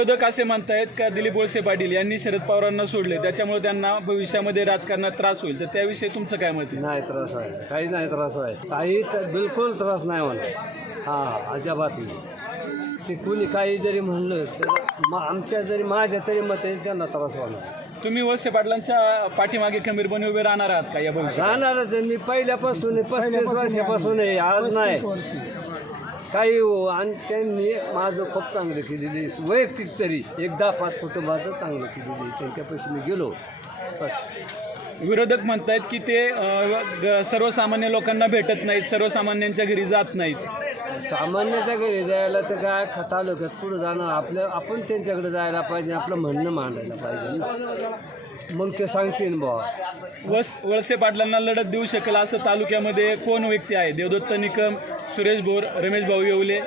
विरोधक असे म्हणतायत का दिलीप वळसे पाटील यांनी शरद पवारांना सोडले. त्याच्यामुळे त्यांना भविष्यामध्ये राजकारणात त्रास होईल. तर त्याविषयी तुमचं काय मत आहे? नाही त्रास व्हायचा काही नाही त्रास व्हायचा काहीच बिलकुल त्रास नाही होणार. हां अजिबात नाही ते कुणी काही जरी म्हणलं तर मग आमच्या जरी माझ्या तरी मत आहे त्यांना त्रास होणार. तुम्ही वळसे पाटलांच्या पाठीमागे खंबीरपणे उभे राहणार आहात का या भविष्यात? राहणारच आहे. मी पहिल्यापासून आहे, पस्तीस वर्षापासून आहे आज नाही. काही हो आणि त्यांनी माझं खूप चांगलं केलेली वैयक्तिक तरी एक दहा पाच कुटुंबाचं चांगलं केलेली त्यांच्यापाशी मी गेलो. बस. विरोधक म्हणतायत की ते अ, ग- सर्वसामान्य लोकांना भेटत नाहीत सर्वसामान्यांच्या घरी जात नाहीत. सामान्याच्या घरी जायला तर काय ख- तालुक्यात पुढे जाणं आपलं आपण त्यांच्याकडे जायला पाहिजे आपलं म्हणणं मांडायला पाहिजे ना. मग ते सांगतील बुवा. वस वळसे पाटलांना लढत देऊ शकेल असं तालुक्यामध्ये कोण व्यक्ती आहे? देवदत्त निकम सुरेश भोर रमेश भाऊ येवले.